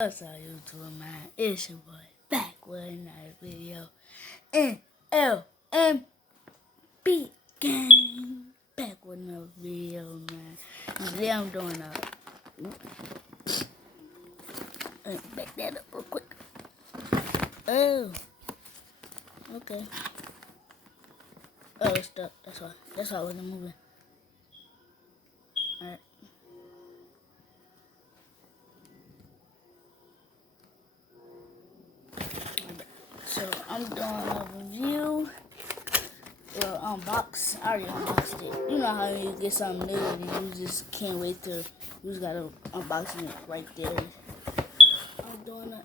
What's up, YouTube, man? It's your boy back with another video. NLMB gang. Back with another video, man. Today I'm doing back that up real quick. Oh, okay. Oh, it's stuck. That's why. That's why I wasn't moving. Alright. So I'm doing a review. Well, unbox. I already unboxed it. You know how you get something new and you just can't wait to. You just gotta unboxing it right there. I'm doing a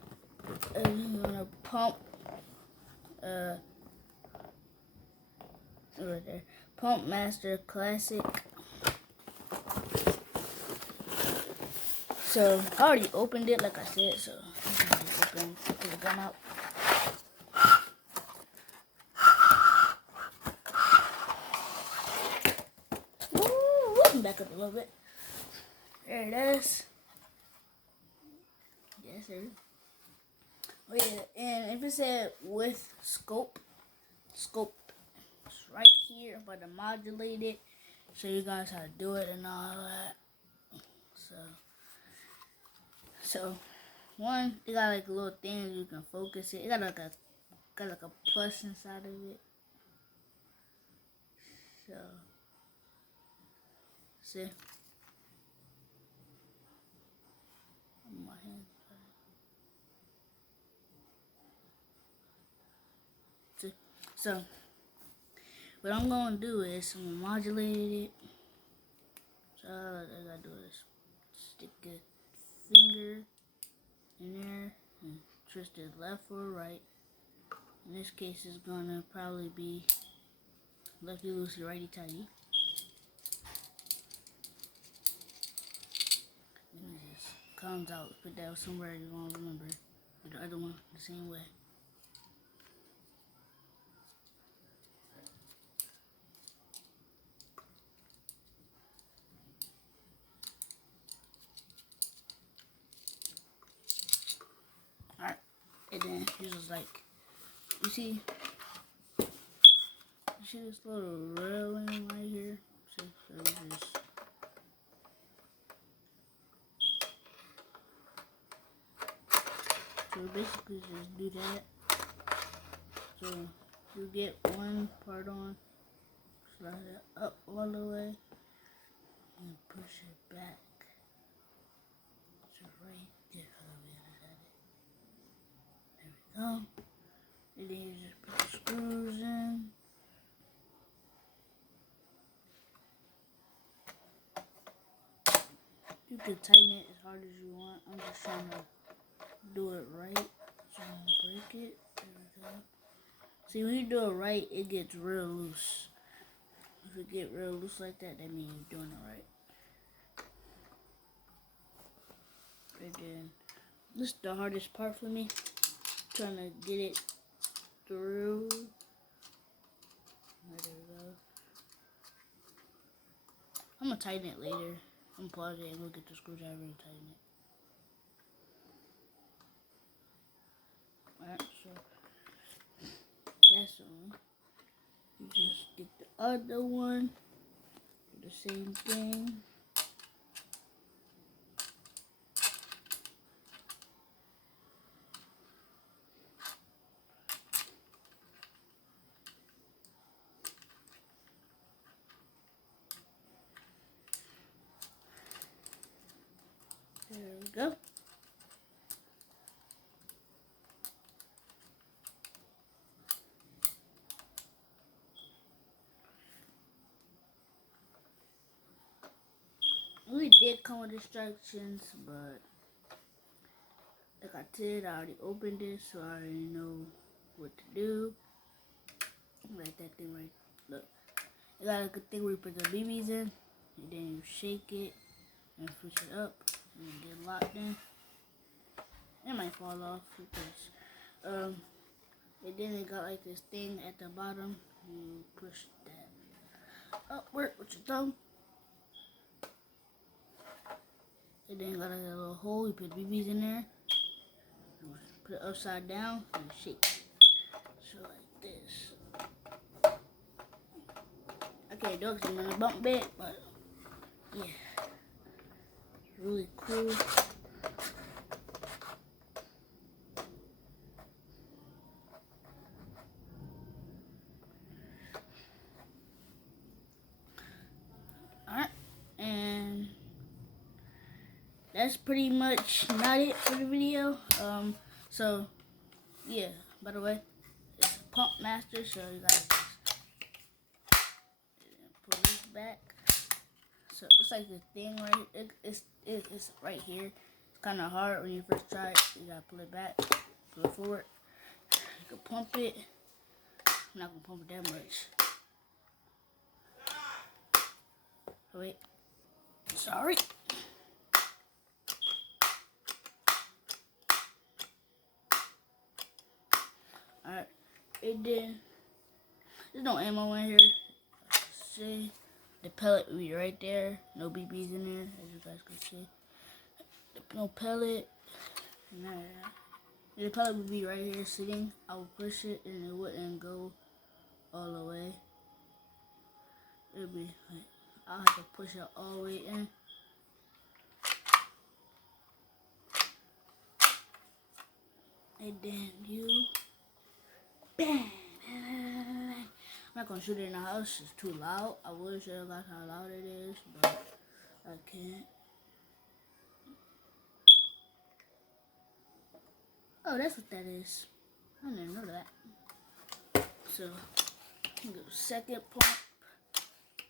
pump. Right there. Pumpmaster Classic. So I already opened it, like I said. So I'm gonna open the gun out. Back up a little bit. There it is. Yes, sir. Oh yeah, and if it said with scope, it's right here. I'm about to modulate it, show you guys how to do it and all that. So one, it got like a little thing you can focus it. It got like a plus inside of it. So see. My hand. So what I'm gonna do is I'm gonna modulate it. So all I gotta do is stick a finger in there and twist it left or right. In this case, it's gonna probably be lefty loosey, righty tighty. And it just comes out. Put that somewhere you won't remember. The other one the same way. Alright, and then you just like, you see this little railing right here? So you just, so basically just do that. So you get one part on, slide it up all the way, and push it back. So right there, there we go. And then you just put the screws in. You can tighten it as hard as you want. I'm just trying to do it right so I don't break it. There we go. See, when you do it right, it gets real loose. If it get real loose like that, that means you're doing it right. And then, this is the hardest part for me. Trying to get it through. There we go. I'm gonna tighten it later. I'm gonna pause it and go get the screwdriver and tighten it. Alright, so that's one. You just get the other one. Do the same thing. There we go. We did come with instructions, but like I said, I already opened it, so I already know what to do. Like that thing right. Look, you got like a thing where you put the BBs in, and then you shake it and push it up, and then get locked in. It might fall off because and then it got like this thing at the bottom. You push that upward with your thumb. And then got a little hole, you put BBs in there. put it upside down and shake. So like this. I can't do it because I'm in a bunk bed, but yeah, really cool. Alright, and that's pretty much not it for the video. So yeah, by the way, it's a pump master, so you guys pull this back. So it's like the thing right, it's right here. It's kind of hard when you first try it. You gotta pull it back, pull it forward. You can pump it. I'm not gonna pump it that much. Oh, wait, sorry. Alright, and then there's no ammo in here. See, the pellet will be right there. No BBs in there, as you guys can see. No pellet. Nah. The pellet would be right here sitting. I would push it and it wouldn't go all the way. It would be like, I'll have to push it all the way in. And then you bang. I'm not gonna shoot it in the house, it's too loud. I would show you guys how loud it is, but I can't. Oh, that's what that is. I didn't know that. So, go second pump,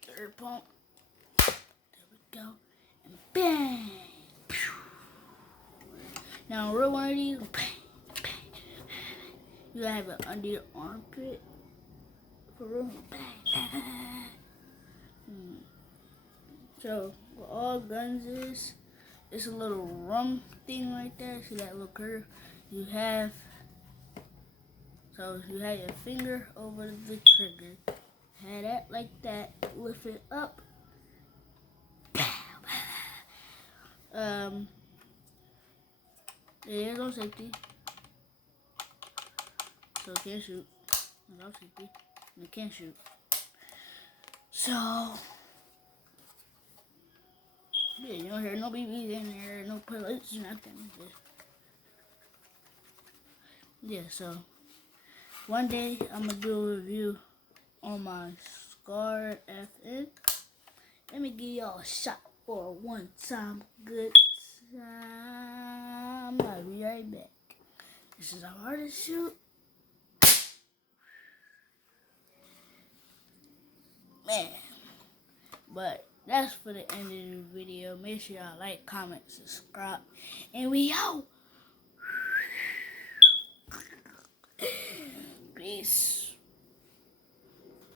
third pump. There we go. And bang! Now, roll one of these. Bang, bang. You gotta have it under your armpit. For real. Bang. So, what all guns is, it's a little rum thing right there. See that little curve? You have your finger over the trigger. Have that like that. Lift it up. There's no safety. So it can't shoot. There's no safety. And it can't shoot. So yeah, you don't hear no BBs in there, no pellets, nothing. Yeah, so one day I'm gonna do a review on my Scar FN. Let me give y'all a shot for a one-time good time. I'll be right back. This is how hard to shoot. Man. But that's for the end of the video. Make sure y'all like, comment, subscribe, and we out.